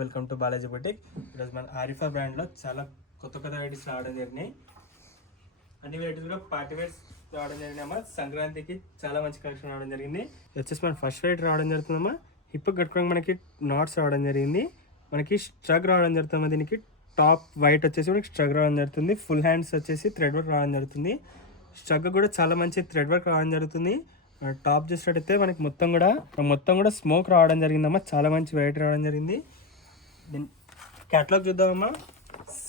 Welcome to Balaji boutique. ఈరోజు మన ఆరిఫా బ్రాండ్లో చాలా కొత్త వెరైటీస్ రావడం జరిగినాయి. అన్ని వెరైటీస్ కూడా పార్టీ వేర్స్ రావడం జరిగినాయమ్మా. సంక్రాంతికి చాలా మంచి కలెక్షన్ రావడం జరిగింది. వచ్చేసి మన ఫస్ట్ వెరైటీ రావడం జరుగుతుందమ్మా. హిప్ కట్టుకోవడానికి మనకి నాట్స్ రావడం జరిగింది. మనకి స్ట్రగ్ రావడం జరుగుతుంది. దీనికి టాప్ వైట్ వచ్చేసి మనకి స్ట్రగ్ రావడం జరుగుతుంది. ఫుల్ హ్యాండ్స్ వచ్చేసి థ్రెడ్ వర్క్ రావడం జరుగుతుంది. స్ట్రగ్ కూడా చాలా మంచి థ్రెడ్ వర్క్ రావడం జరుగుతుంది. టాప్ చూసినట్టయితే మనకి మొత్తం కూడా స్మోక్ రావడం జరిగిందమ్మా. చాలా మంచి వెరైటీ రావడం జరిగింది. దీని క్యాటలాగ్ చూద్దామమ్మా.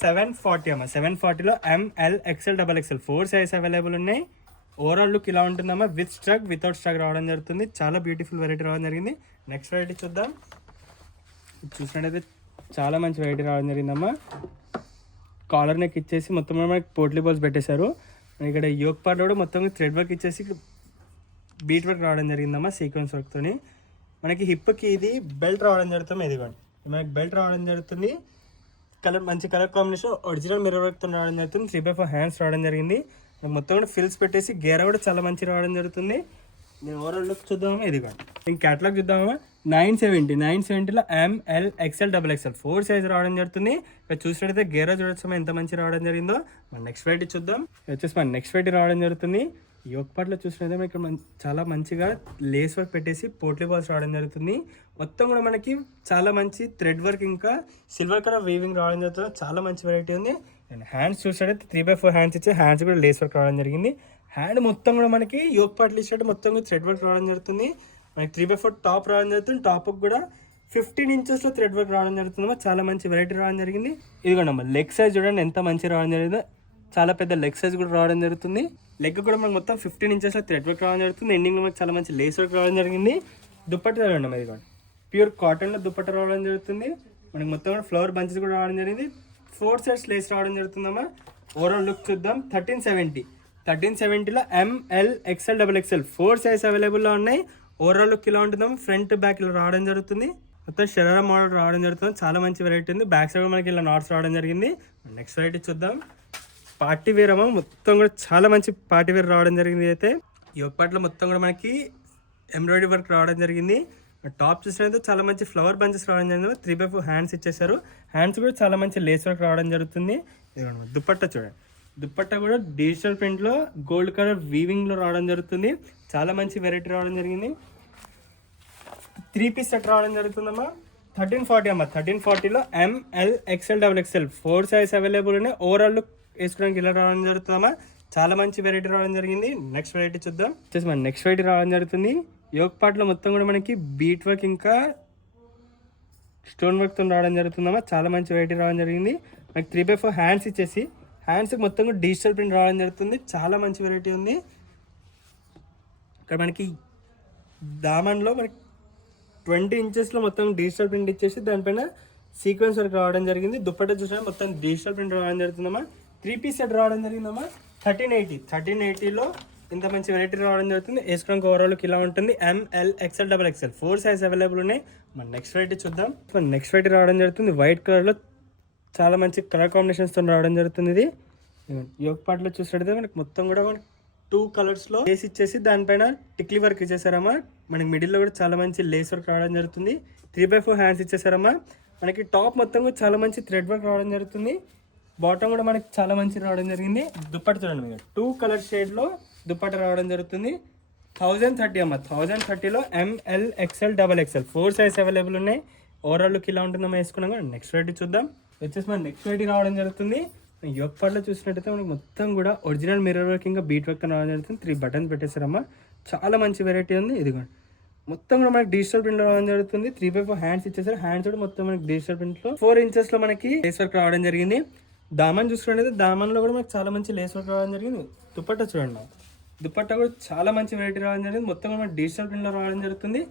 740 అమ్మా. 740లో ML XL XXL 4 size available ఉన్నాయి. ఓవరాల్ లుక్ ఇలా ఉంటుందమ్మా. విత్ స్ట్రగ్ వితౌట్ స్ట్రగ్ రావడం జరుగుతుంది. చాలా బ్యూటిఫుల్ వెరైటీ రావడం జరిగింది. నెక్స్ట్ వెరైటీ చూద్దాం. చూసినట్టయితే చాలా మంచి వెరైటీ రావడం జరిగిందమ్మా. కాలర్ నెక్ ఇచ్చేసి మొత్తం మనకి పోట్లీ బాల్స్ పెట్టేశారు. ఇక్కడ యోక్ పార్ట్ కూడా మొత్తం థ్రెడ్ వర్క్ ఇచ్చేసి బీట్ వర్క్ రావడం జరిగిందమ్మా. సీక్వెన్స్ వర్క్తోని మనకి హిప్కి ఇది బెల్ట్ రావడం జరుగుతుంది. ఇదిగోండి మనకి బెల్ట్ రావడం జరుగుతుంది. మంచి కలర్ కాంబినేషన్ ఒరిజినల్ మిర్రర్ వర్క్తో రావడం జరుగుతుంది. 3/4 హ్యాండ్స్ రావడం జరిగింది. మొత్తం కూడా ఫిల్స్ పెట్టేసి గేరా కూడా చాలా మంచి రావడం జరుగుతుంది. నేను ఓవరాల్ లుక్ చూద్దామా. ఇదిగోండి ఇంక క్యాటలాగ్ చూద్దామా. 970లో ML XL XXL 4 సైజ్ రావడం జరుగుతుంది. ఇక్కడ చూసినట్టయితే గేరా చూడొచ్చమా ఎంత మంచి రావడం జరిగిందో. మన నెక్స్ట్ వెరైటీ చూద్దాం. వచ్చేసి మన నెక్స్ట్ వెరైటీ రావడం జరుగుతుంది. యోక్ పార్ట్లో చూసినట్లయితే మనకి ఇక్కడ చాలా మంచిగా లేస్ వర్క్ పెట్టేసి పోట్లీ బాల్స్ రావడం జరుగుతుంది. మొత్తం కూడా మనకి చాలా మంచి థ్రెడ్ వర్క్ ఇంకా సిల్వర్ కలర్ వీవింగ్ రావడం జరుగుతుంది. చాలా మంచి వెరైటీ ఉంది. అండ్ హ్యాండ్స్ చూసినట్లయితే 3/4 హ్యాండ్స్ ఇచ్చి హ్యాండ్స్ కూడా లేస్ వర్క్ రావడం జరిగింది. హ్యాండ్ మొత్తం కూడా మనకి యోక్ పార్ట్లు ఇచ్చినట్టు మొత్తం కూడా థ్రెడ్ వర్క్ రావడం జరుగుతుంది. మనకి 3/4 టాప్ రావడం జరుగుతుంది. టాప్ కూడా 15 ఇంచెస్లో థ్రెడ్ వర్క్ రావడం జరుగుతుందమ్మా. చాలా మంచి వెరైటీ రావడం జరిగింది. ఇదిగోండి అమ్మా లెగ్ సైజ్ చూడండి ఎంత మంచి రావడం జరిగిందో. చాలా పెద్ద లెగ్ సైజ్ కూడా రావడం జరుగుతుంది. లెగ్ కూడా మనకు మొత్తం 15 ఇంచెస్లో థ్రెడ్ వర్క్ రావడం జరుగుతుంది. ఎండింగ్లో మనకి చాలా మంచి లేస్ వర్క్ రావడం జరిగింది. దుప్పట్ట చూడండి అమ్మా. ఇదిగోండి ప్యూర్ కాటన్లో దుప్పట్ట రావడం జరుగుతుంది. మనకి మొత్తం కూడా ఫ్లవర్ బంచెస్ కూడా రావడం జరిగింది. 4 సైడ్స్ లేస్ రావడం జరుగుతుందమ్మా. ఓవరాల్ లుక్ చూద్దాం. 1370లో ML XL XXL 4 సైజ్ అవైలబుల్లో ఉన్నాయి. ఓవరాల్ లుక్ ఇలా ఉంటుందమ్మా. ఫ్రంట్ బ్యాక్ ఇలా రావడం జరుగుతుంది. మొత్తం షరారా మోడల్ రావడం జరుగుతుంది. చాలా మంచి వెరైటీ ఉంది. బ్యాక్ సైడ్ మనకి ఇలా నాట్స్ రావడం జరిగింది. నెక్స్ట్ వెరైటీ చూద్దాం. పార్టీ వేర్ అమ్మ. మొత్తం కూడా చాలా మంచి పార్టీ వేర్ రావడం జరిగింది. అయితే ఈ ఒక్కట్లో మొత్తం కూడా మనకి ఎంబ్రాయిడరీ వర్క్ రావడం జరిగింది. టాప్ చూసినట్లయితే చాలా మంచి ఫ్లవర్ బంచెస్ రావడం జరిగింది. 3/4 హ్యాండ్స్ ఇచ్చేసారు. హ్యాండ్స్ కూడా చాలా మంచి లేస్ వర్క్ రావడం జరుగుతుంది. దుప్పట్ట చూడండి. దుప్పట్ట కూడా డిజిటల్ ప్రింట్లో గోల్డ్ కలర్ వీవింగ్లో రావడం జరుగుతుంది. చాలా మంచి వెరైటీ రావడం జరిగింది. 3 పీస్ సెట్ రావడం జరుగుతుందమ్మా. 1340 అమ్మ. 1340లో ML XL XXL 4 size available ఉన్నాయి. ఓవరాల్ లుక్ వేసుకోవడానికి ఇలా రావడం జరుగుతుందమ్మా. చాలా మంచి వెరైటీ రావడం జరిగింది. నెక్స్ట్ వెరైటీ చూద్దాం. వచ్చేసి మన నెక్స్ట్ వెరైటీ రావడం జరుగుతుంది. యోక్ పార్ట్లో మొత్తం కూడా మనకి బీట్ వర్క్ ఇంకా స్టోన్ వర్క్తో రావడం జరుగుతుందమ్మా. చాలా మంచి వెరైటీ రావడం జరిగింది. మనకి 3/4 హ్యాండ్స్ ఇచ్చేసి హ్యాండ్స్కి మొత్తం కూడా డిజిటల్ ప్రింట్ రావడం జరుగుతుంది. చాలా మంచి వెరైటీ ఉంది. ఇక్కడ మనకి దామన్లో మనకి 20 ఇంచెస్లో మొత్తం డిజిటల్ ప్రింట్ ఇచ్చేసి దానిపైన సీక్వెన్స్ వర్క్ రావడం జరిగింది. దుప్పట్ట చూసినా మొత్తం డిజిటల్ ప్రింట్ రావడం జరుగుతుందమ్మా. 3 పీస్ సెట్ రావడం జరిగిందమ్మా. 1380లో ఇంత మంచి వెరైటీ రావడం జరుగుతుంది. వేసుకోవడానికి ఓవరాల్కి ఇలా ఉంటుంది. ML XL XXL 4 size available ఉన్నాయి. మన నెక్స్ట్ వెరైటీ చూద్దాం. మన నెక్స్ట్ వెరైటీ రావడం జరుగుతుంది. వైట్ కలర్లో చాలా మంచి కలర్ కాంబినేషన్స్తో రావడం జరుగుతుంది. ఇది యోక్ పార్ట్లో చూసినట్టయితే మనకి మొత్తం కూడా మనకి 2 కలర్స్లో లేస్ ఇచ్చేసి దానిపైన టిక్లీ వర్క్ ఇచ్చేసారమ్మా. మనకి మిడిల్లో కూడా చాలా మంచి లేస్ వర్క్ రావడం జరుగుతుంది. 3/4 హ్యాండ్స్ ఇచ్చేసారమ్మా. మనకి టాప్ మొత్తం కూడా చాలా మంచి థ్రెడ్ వర్క్ రావడం జరుగుతుంది. బాటమ్ కూడా మనకి చాలా మంచి రావడం జరిగింది. దుప్పట్ట చూడండి మీరు 2 కలర్ షేడ్లో దుప్పట్ట రావడం జరుగుతుంది. 1030 అమ్మ. 1030లో ML XL XXL 4 size available ఉన్నాయి. ఓవరాల్ లుక్ ఇలా ఉంటుందమ్మా. వేసుకున్నాం. నెక్స్ట్ వెరైటీ చూద్దాం. వచ్చేసి మన నెక్స్ట్ వెరైటీ రావడం జరుగుతుంది. యోక్ పార్ట్లో చూసినట్టయితే మనకి మొత్తం కూడా ఒరిజినల్ మిర్రర్ వర్క్ ఇంకా బీట్ వర్క్ రావడం జరుగుతుంది. 3 బటన్స్ పెట్టేశారమ్మా. చాలా మంచి వెరైటీ ఉంది. ఇదిగోండి మొత్తం కూడా మనకి డిజిటల్ ప్రింట్ రావడం జరుగుతుంది. 3/4 హ్యాండ్స్ ఇచ్చేసారు. హ్యాండ్స్ కూడా మొత్తం మనకి డిజిటల్ ప్రింట్లో 4 ఇంచెస్లో మనకి లేస్ వర్క్ రావడం జరిగింది. దామన్ చూసుకున్నట్టయితే దామన్లో కూడా మనకి చాలా మంచి లేస్ వర్క్ రావడం జరిగింది. దుప్పట్ట చూడండి. దుప్పట్ట కూడా చాలా మంచి వెరైటీ రావడం జరిగింది. మొత్తం కూడా మనకి డిజిటల్ ప్రింట్లో రావడం జరుగుతుంది.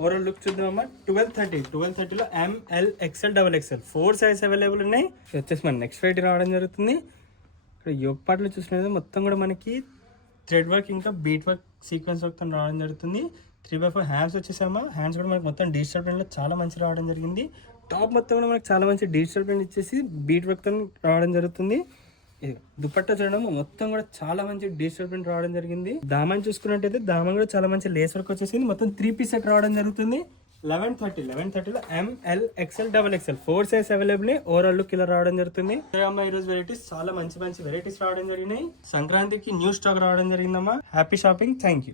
ఓవరాల్ లుక్ చూద్దామమ్మా. 1230లో ML XL XXL 4 size available ఉన్నాయి. వచ్చేసి మన నెక్స్ట్ వెరైటీ రావడం జరుగుతుంది. ఇక్కడ యోక్ పార్ట్లో చూసినట్లయితే మొత్తం కూడా మనకి థ్రెడ్ వర్క్ ఇంకా బీట్ వర్క్ సీక్వెన్స్ వర్క్తో రావడం జరుగుతుంది. 3/4 హ్యాండ్స్ వచ్చేసామా. హ్యాండ్స్ కూడా మనకి మొత్తం డిజిటల్ ప్రింట్లో చాలా మంచి రావడం జరిగింది. టాప్ మొత్తం కూడా మనకి చాలా మంచి డిజిటల్ ప్రింట్ ఇచ్చేసి బీట్ వర్క్తో రావడం జరుగుతుంది. ఇది దుపట్టా చూడడం మొత్తం కూడా చాలా మంచి డిజిటల్ ప్రింట్ రావడం జరిగింది. దామని చూసుకున్నట్టయితే దామన్ కూడా చాలా మంచి లేస్ వర్క్ వచ్చేసింది. మొత్తం 3 పీస్ సెట్ రావడం జరుగుతుంది. 1130లో ML XL XXL 4 size available. Overall look ఇలా రావడం జరుగుతుంది. అమ్మా ఈ రోజు వెరైటీస్ చాలా మంచి వెరైటీస్ రావడం జరిగినాయి. సంక్రాంతికి న్యూ స్టాక్ రావడం జరిగిందమ్మా. Happy shopping. Thank you.